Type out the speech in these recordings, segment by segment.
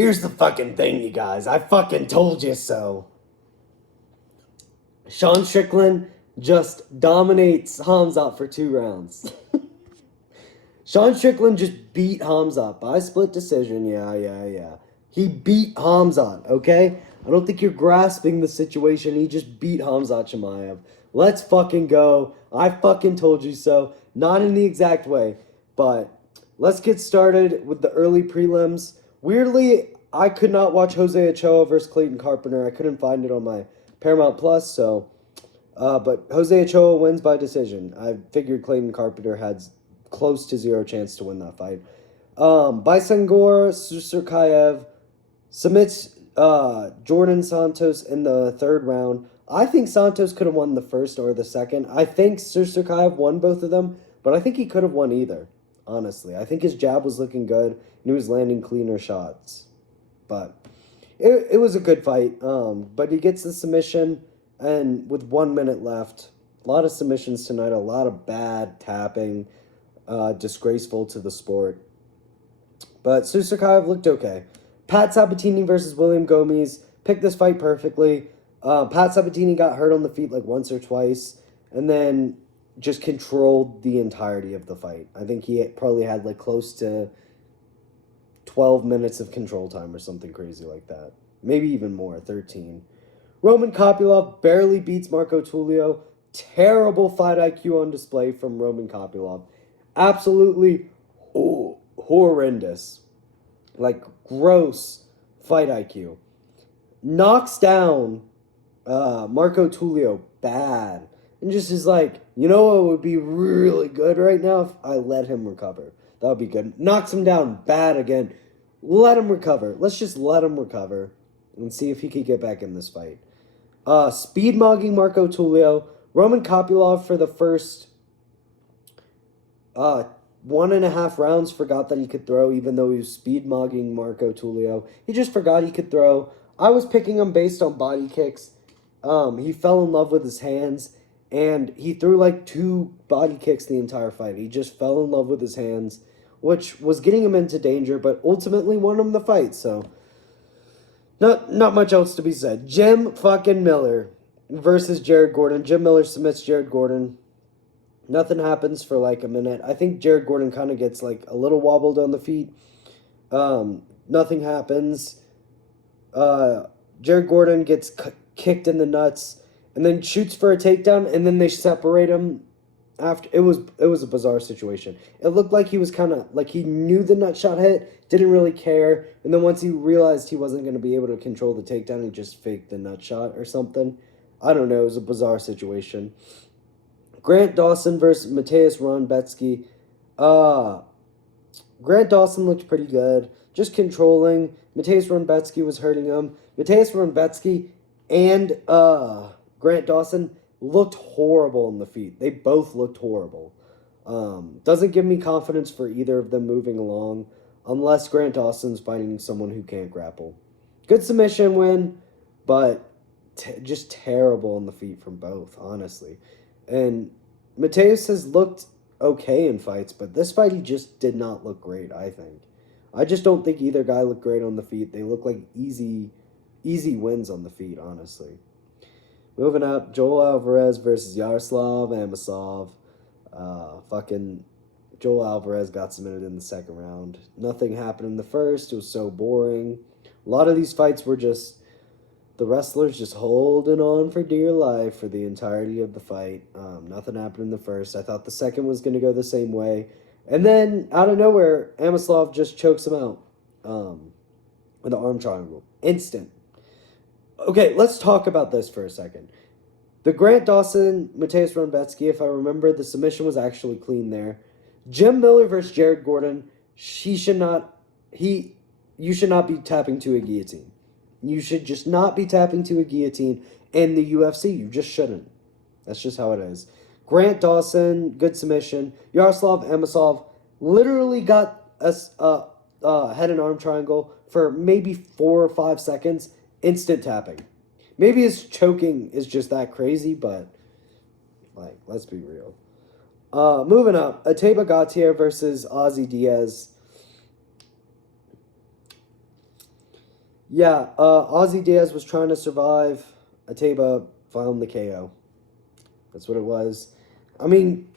Here's the fucking thing, you guys. I fucking told you so. Sean Strickland just dominates Hamzat for 2 rounds. Sean Strickland just beat Hamzat by split decision. Yeah. He beat Hamzat, okay? I don't think you're grasping the situation. He just beat Hamzat Chimaev. Let's fucking go. I fucking told you so. Not in the exact way, but let's get started with the early prelims. Weirdly, I could not watch Jose Ochoa versus Clayton Carpenter. I couldn't find it on my Paramount Plus, so... but Jose Ochoa wins by decision. I figured Clayton Carpenter had close to 0 chance to win that fight. Bysangor Surkaev submits Jordan Santos in the 3rd round. I think Santos could have won the 1st or the 2nd. I think Surkaev won both of them, but I think he could have won either, honestly. I think his jab was looking good, and he was landing cleaner shots. But it was a good fight. But he gets the submission, and with 1 minute left, a lot of submissions tonight, a lot of bad tapping, disgraceful to the sport. But Surkaev looked okay. Pat Sabatini versus William Gomes picked this fight perfectly. Pat Sabatini got hurt on the feet like once or twice, and then just controlled the entirety of the fight. I think he probably had like close to 12 minutes of control time or something crazy like that. Maybe even more, 13. Roman Kopylov barely beats Marco Tulio. Terrible fight IQ on display from Roman Kopylov. Absolutely horrendous. Like, gross fight IQ. Knocks down Marco Tulio bad. And just is like, you know what would be really good right now if I let him recover. That would be good. Knocks him down bad again. Let him recover. Let's just let him recover and see if he could get back in this fight. Speed mugging Marco Tulio. Roman Kopylov for the first 1.5 rounds forgot that he could throw, even though he was speed mugging Marco Tulio. He just forgot he could throw. I was picking him based on body kicks. He fell in love with his hands, and he threw like 2 body kicks the entire fight. He just fell in love with his hands, which was getting him into danger, but ultimately won him the fight, so... Not much else to be said. Jim fucking Miller versus Jared Gordon. Jim Miller submits Jared Gordon. Nothing happens for like a minute. I think Jared Gordon kind of gets like a little wobbled on the feet. Nothing happens. Jared Gordon gets kicked in the nuts and then shoots for a takedown, and then they separate him. After it was a bizarre situation. It looked like he was kind of like he knew the nut shot hit, didn't really care, and then once he realized he wasn't going to be able to control the takedown, he just faked the nut shot or something. I don't know. It was a bizarre situation. Grant Dawson versus Mateusz Ronbetsky. Grant Dawson looked pretty good, just controlling. Mateusz Ronbetsky was hurting him. Mateusz Ronbetsky and Grant Dawson looked horrible on the feet. They both looked horrible. Doesn't give me confidence for either of them moving along unless Grant Dawson's fighting someone who can't grapple. Good submission win, but just terrible on the feet from both, honestly. And Mateusz has looked okay in fights, but this fight he just did not look great, I think. I just don't think either guy looked great on the feet. They look like easy wins on the feet, honestly. Moving up, Joel Alvarez versus Yaroslav Amosov. Fucking Joel Alvarez got submitted in the 2nd round. Nothing happened in the first. It was so boring. A lot of these fights were just the wrestlers just holding on for dear life for the entirety of the fight. Nothing happened in the first. I thought the second was going to go the same way. And then, out of nowhere, Amosov just chokes him out with the arm triangle. Instant. Okay, let's talk about this for a second. The Grant Dawson, Mateusz Ronbetsky, if I remember, the submission was actually clean there. Jim Miller versus Jared Gordon, you should not be tapping to a guillotine. You should just not be tapping to a guillotine in the UFC. You just shouldn't. That's just how it is. Grant Dawson, good submission. Yaroslav Amosov literally got a head and arm triangle for maybe 4 or 5 seconds. Instant tapping. Maybe his choking is just that crazy, but, like, let's be real. Moving up, Ateba Gautier versus Ozzy Diaz. Yeah, Ozzy Diaz was trying to survive. Ateba found the KO. That's what it was. I mean,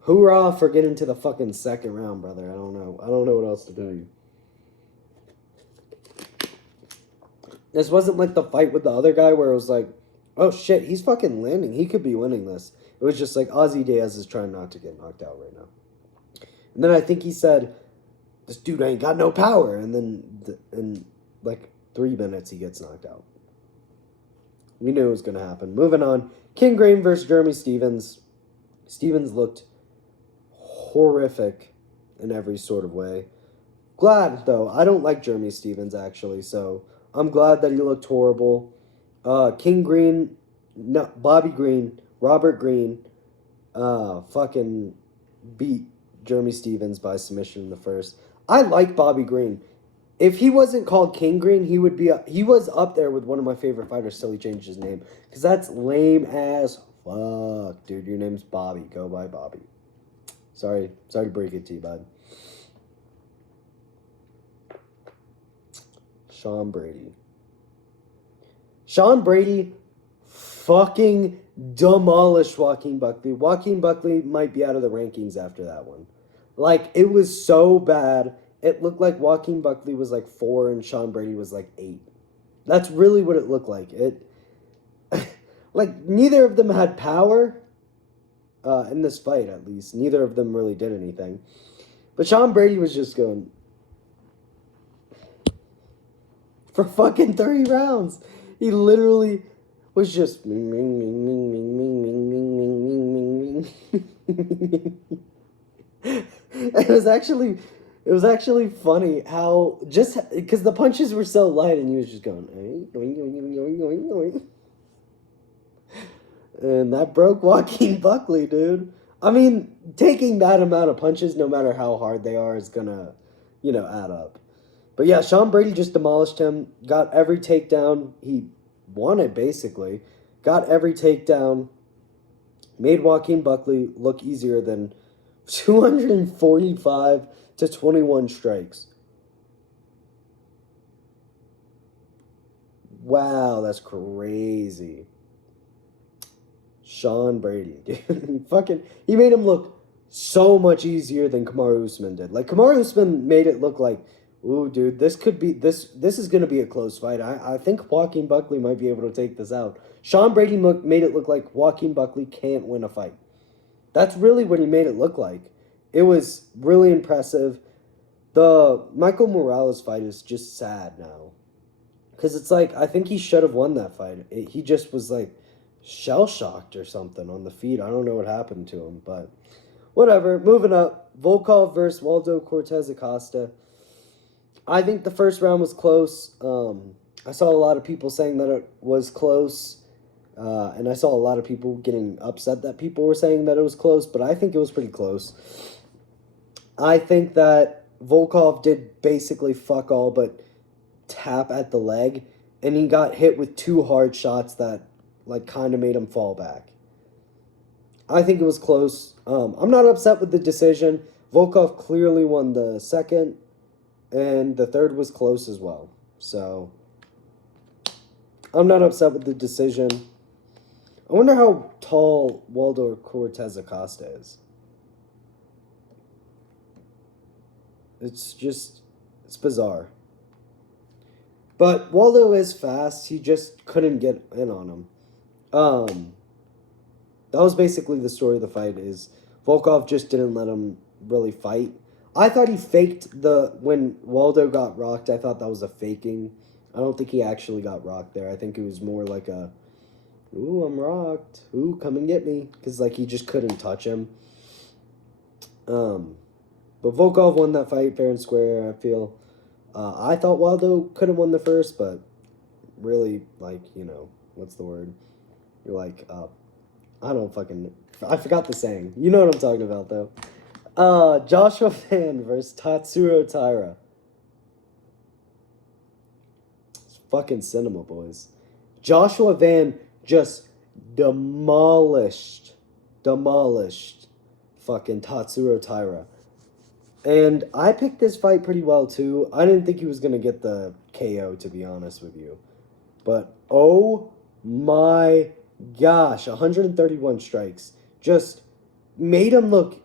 hoorah for getting to the fucking second round, brother. I don't know. I don't know what else to tell you. This wasn't like the fight with the other guy where it was like, oh shit, he's fucking landing. He could be winning this. It was just like Ozzy Diaz is trying not to get knocked out right now. And then I think he said, this dude ain't got no power. And then in like 3 minutes, he gets knocked out. We knew it was going to happen. Moving on. King Green versus Jeremy Stevens. Stevens looked horrific in every sort of way. Glad, though. I don't like Jeremy Stevens, actually, so I'm glad that he looked horrible. King Green, no, Bobby Green, Robert Green, fucking beat Jeremy Stevens by submission in the first. I like Bobby Green. If he wasn't called King Green, he would be. He was up there with one of my favorite fighters till he changed his name, because that's lame as fuck, dude. Your name's Bobby. Go by Bobby. Sorry to break it to you, bud. Sean Brady fucking demolished Joaquin Buckley. Joaquin Buckley might be out of the rankings after that one. Like, it was so bad. It looked like Joaquin Buckley was like 4 and Sean Brady was like 8. That's really what it looked like. Like, neither of them had power in this fight, at least. Neither of them really did anything. But Sean Brady was just going for fucking 30 rounds. He literally was just It was actually funny how, just because the punches were so light and he was just going and that broke Joaquin Buckley, dude. I mean, taking that amount of punches, no matter how hard they are, is gonna, add up. But yeah, Sean Brady just demolished him, got every takedown. He won it, basically. Got every takedown, made Joaquin Buckley look easier than 245 to 21 strikes. Wow, that's crazy. Sean Brady, dude. He made him look so much easier than Kamaru Usman did. Like, Kamaru Usman made it look like, ooh, dude, this is going to be a close fight. I think Joaquin Buckley might be able to take this out. Sean Brady made it look like Joaquin Buckley can't win a fight. That's really what he made it look like. It was really impressive. The Michael Morales fight is just sad now. Because it's like, I think he should have won that fight. He just was like shell-shocked or something on the feet. I don't know what happened to him, but whatever. Moving up, Volkov versus Waldo Cortez Acosta. I think the first round was close. I saw a lot of people saying that it was close. And I saw a lot of people getting upset that people were saying that it was close, but I think it was pretty close. I think that Volkov did basically fuck all but tap at the leg, and he got hit with 2 hard shots that kind of made him fall back. I think it was close. I'm not upset with the decision. Volkov clearly won the second, and the third was close as well. So, I'm not upset with the decision. I wonder how tall Waldo Cortez Acosta is. It's bizarre. But Waldo is fast. He just couldn't get in on him. That was basically the story of the fight, is Volkov just didn't let him really fight. I thought he faked when Waldo got rocked, I thought that was a faking. I don't think he actually got rocked there. I think it was more like a, ooh, I'm rocked. Ooh, come and get me. Because, he just couldn't touch him. But Volkov won that fight fair and square, I feel. I thought Waldo could have won the first, but really, what's the word? You're I forgot the saying. You know what I'm talking about, though. Joshua Van versus Tatsuro Taira. It's fucking cinema, boys. Joshua Van just demolished fucking Tatsuro Taira. And I picked this fight pretty well, too. I didn't think he was going to get the KO, to be honest with you. But, oh my gosh, 131 strikes. Just made him look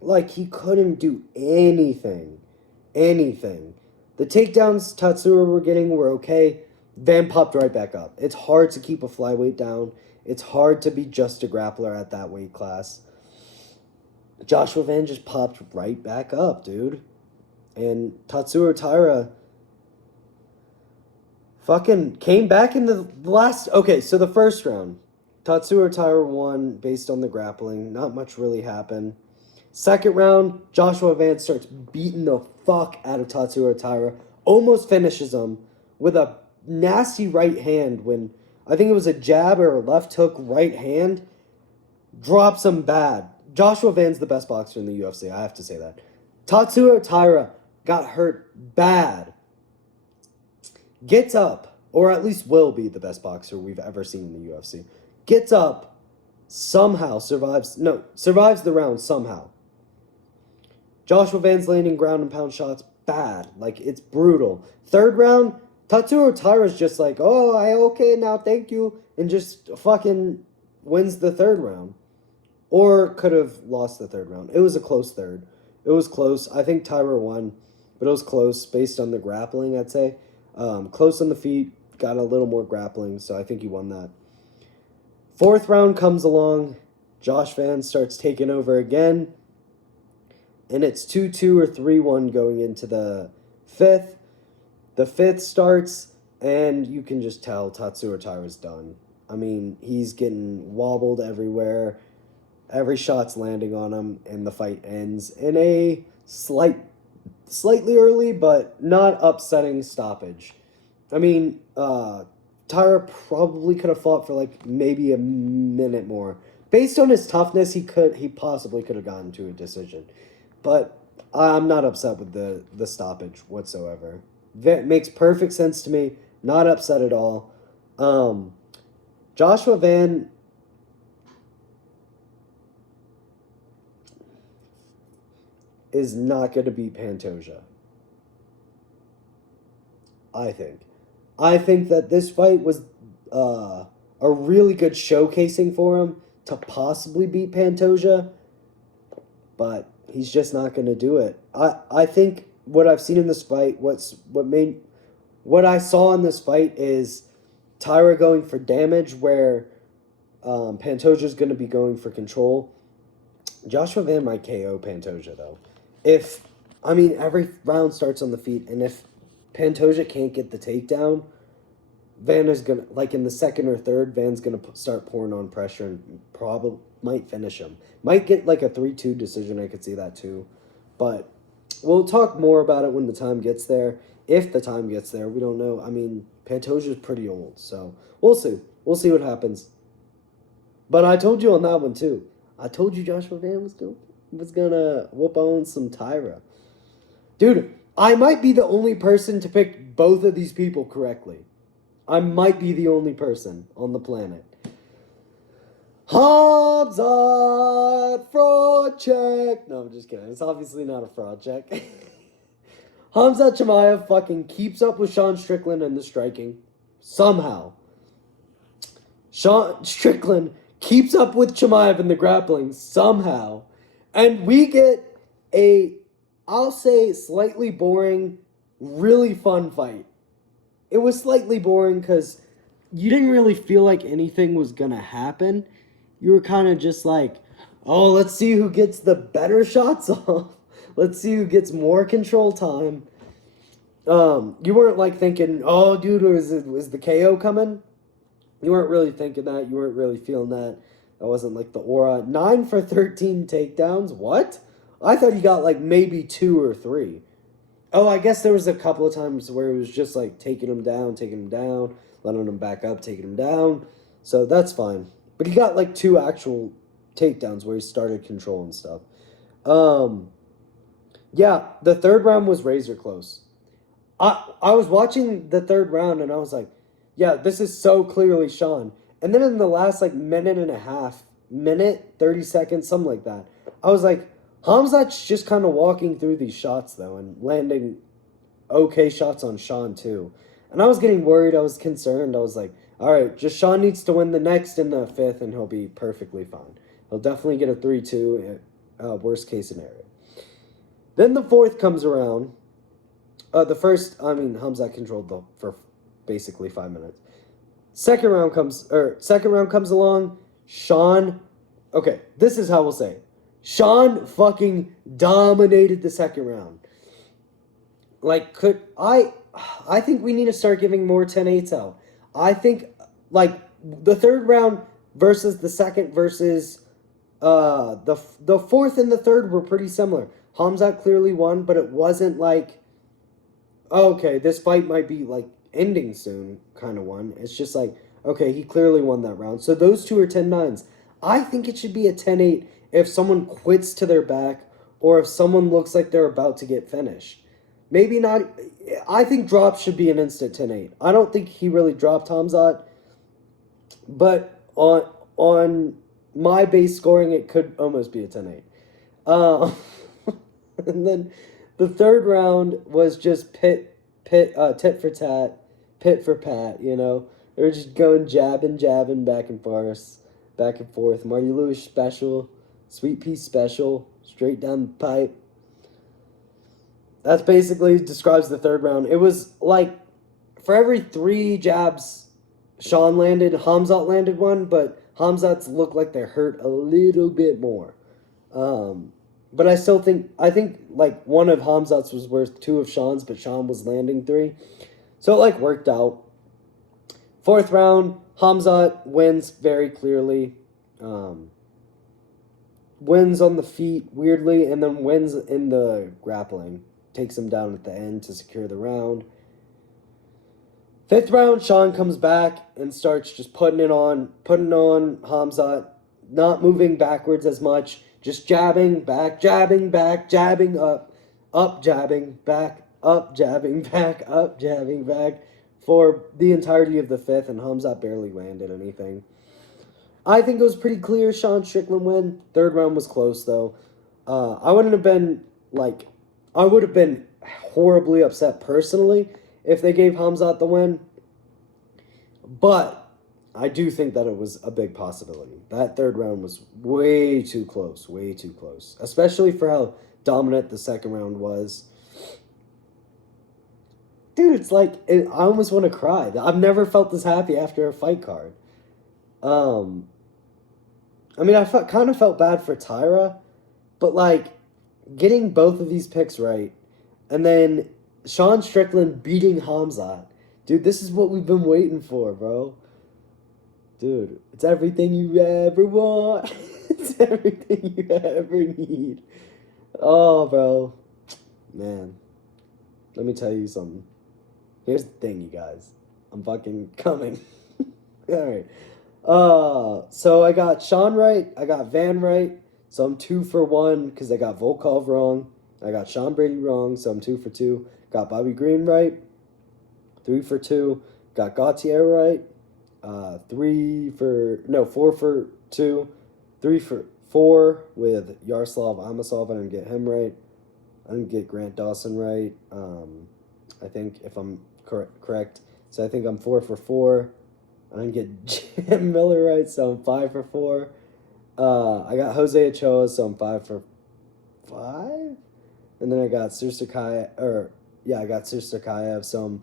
like he couldn't do anything. Anything. The takedowns Tatsuro were getting were okay. Van popped right back up. It's hard to keep a flyweight down. It's hard to be just a grappler at that weight class. Joshua Van just popped right back up, dude. And Tatsuro Taira fucking came back in the last... Okay, so the first round, Tatsuro Taira won based on the grappling. Not much really happened. Second round, Joshua Van starts beating the fuck out of Tatsuro Taira. Almost finishes him with a nasty right hand when... I think it was a jab or a left hook right hand. Drops him bad. Joshua Van's the best boxer in the UFC. I have to say that. Tatsuro Taira got hurt bad. Gets up, or at least will be the best boxer we've ever seen in the UFC. Gets up, somehow survives the round somehow. Joshua Van's landing ground and pound shots bad. Like, it's brutal. Third round, Tatsuro Taira's just like, oh, okay now, thank you. And just fucking wins the third round. Or could have lost the third round. It was a close third. It was close. I think Taira won, but it was close based on the grappling, I'd say. Close on the feet, got a little more grappling, so I think he won that. Fourth round comes along. Josh Van starts taking over again. And it's 2-2 or 3-1 going into the fifth. The fifth starts, and you can just tell Tatsuro Taira's done. I mean, he's getting wobbled everywhere. Every shot's landing on him, and the fight ends in a slightly early, but not upsetting stoppage. I mean, Taira probably could have fought for like maybe a minute more. Based on his toughness, he possibly could have gotten to a decision. But I'm not upset with the stoppage whatsoever. That makes perfect sense to me. Not upset at all. Joshua Van is not going to beat Pantoja. I think that this fight was a really good showcasing for him to possibly beat Pantoja, but he's just not going to do it. I think what I've seen in this fight, what I saw in this fight is Taira going for damage where Pantoja's going to be going for control. Joshua Van might KO Pantoja, though. Every round starts on the feet, and if Pantoja can't get the takedown, Van is going to, like in the second or third, Van's going to start pouring on pressure and probably might finish him. Might get like a 3-2 decision, I could see that too. But we'll talk more about it when the time gets there. If the time gets there, we don't know. I mean, Pantoja's pretty old, so we'll see. We'll see what happens. But I told you on that one too. I told you Joshua Van was gonna whoop on some Taira. Dude, I might be the only person to pick both of these people correctly. I might be the only person on the planet. Hamzat fraud check. No, I'm just kidding. It's obviously not a fraud check. Hamzat Chimaev fucking keeps up with Sean Strickland in the striking. Somehow. Sean Strickland keeps up with Chimaev in the grappling. Somehow. And we get I'll say, slightly boring, really fun fight. It was slightly boring because you didn't really feel like anything was going to happen. You were kind of just like, oh, let's see who gets the better shots off. Let's see who gets more control time. You weren't like thinking, oh, dude, was the KO coming? You weren't really thinking that. You weren't really feeling that. That wasn't like the aura. 9 for 13 takedowns? What? I thought he got like maybe 2 or 3. Oh, I guess there was a couple of times where it was just like taking him down, letting him back up, taking him down. So that's fine. But he got like 2 actual takedowns where he started controlling stuff. Yeah, the third round was razor close. I was watching the third round and I was like, yeah, this is so clearly Sean. And then in the last like minute and a half, 30 seconds, something like that, I was like, Hamzat's just kind of walking through these shots, though, and landing okay shots on Sean too. And I was getting worried. I was concerned. I was like, all right, just Sean needs to win the next in the fifth, and he'll be perfectly fine. He'll definitely get a 3-2, worst case scenario. Then the fourth comes around. The first, I mean, Hamzat controlled for basically 5 minutes. Second round comes along. Sean, okay, this is how we'll say it. Sean fucking dominated the second round. Like, I think we need to start giving more 10-8s out. I think, like, the third round versus the second versus the fourth and the third were pretty similar. Hamzat clearly won, but it wasn't like, okay, this fight might be, like, ending soon kind of one. It's just like, okay, he clearly won that round. So those two are 10-9s. I think it should be a 10-8 if someone quits to their back or if someone looks like they're about to get finished. Maybe not. I think drop should be an instant 10-8. I don't think he really dropped Hamzat, but on my base scoring, it could almost be a 10-8. And then the third round was just tit for tat, pit for pat, you know. They were just going jabbing, back and forth. Marty Lewis special, Sweet Pea special, straight down the pipe. That's basically describes the third round. It was like, for every 3 jabs Sean landed, Hamzat landed one, but Hamzat's looked like they hurt a little bit more. But I think like one of Hamzat's was worth 2 of Sean's, but Sean was landing 3. So it like worked out. Fourth round, Hamzat wins very clearly. Wins on the feet weirdly, and then wins in the grappling. Takes him down at the end to secure the round. Fifth round, Sean comes back and starts just putting on Hamzat, not moving backwards as much, just jabbing, back, jabbing, up, jabbing, back, up, jabbing, back, up, jabbing, back, for the entirety of the fifth, and Hamzat barely landed anything. I think it was pretty clear Sean Strickland win. Third round was close, though. I would have been horribly upset personally if they gave Hamzat the win. But I do think that it was a big possibility. That third round was way too close. Especially for how dominant the second round was. Dude, it's like, I almost want to cry. I've never felt this happy after a fight card. I mean, I kind of felt bad for Tyra, but like, getting both of these picks right, and then Sean Strickland beating Hamzat. Dude, this is what we've been waiting for, bro. Dude, it's everything you ever want. It's everything you ever need. Oh, bro. Man. Let me tell you something. Here's the thing, you guys. I'm fucking coming. Alright. So I got Sean right. I got Van right. So I'm 2 for 1 because I got Volkov wrong. I got Sean Brady wrong, so I'm 2 for 2. Got Bobby Green right. 3 for 2. Got Gautier right. 4 for 2. 3 for 4 with Yaroslav Amosov. I didn't get him right. I didn't get Grant Dawson right. I think if I'm correct. So I think I'm 4 for 4. I didn't get Jim Miller right, so I'm 5 for 4. I got Jose Ochoa, so I'm 5 for 5. And then I got Sirskayev, so I'm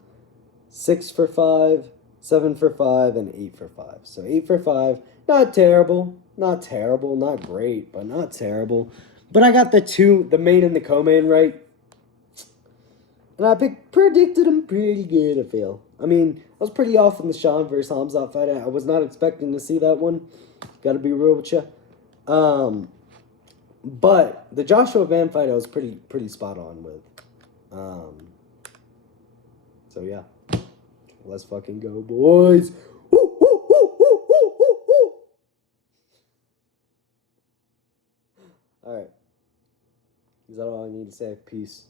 6 for 5, 7 for 5, and 8 for 5. So 8 for 5, not terrible, not great, but not terrible. But I got the main and the co-main right. And I predicted them pretty good, I feel. I mean, I was pretty off in the Sean versus Hamzat fight. I was not expecting to see that one. Gotta be real with you. But the Joshua Van fight I was pretty spot on with. So yeah. Let's fucking go, boys. Woo, woo, woo, woo, woo, woo, woo. Alright. Is that all I need to say? Peace.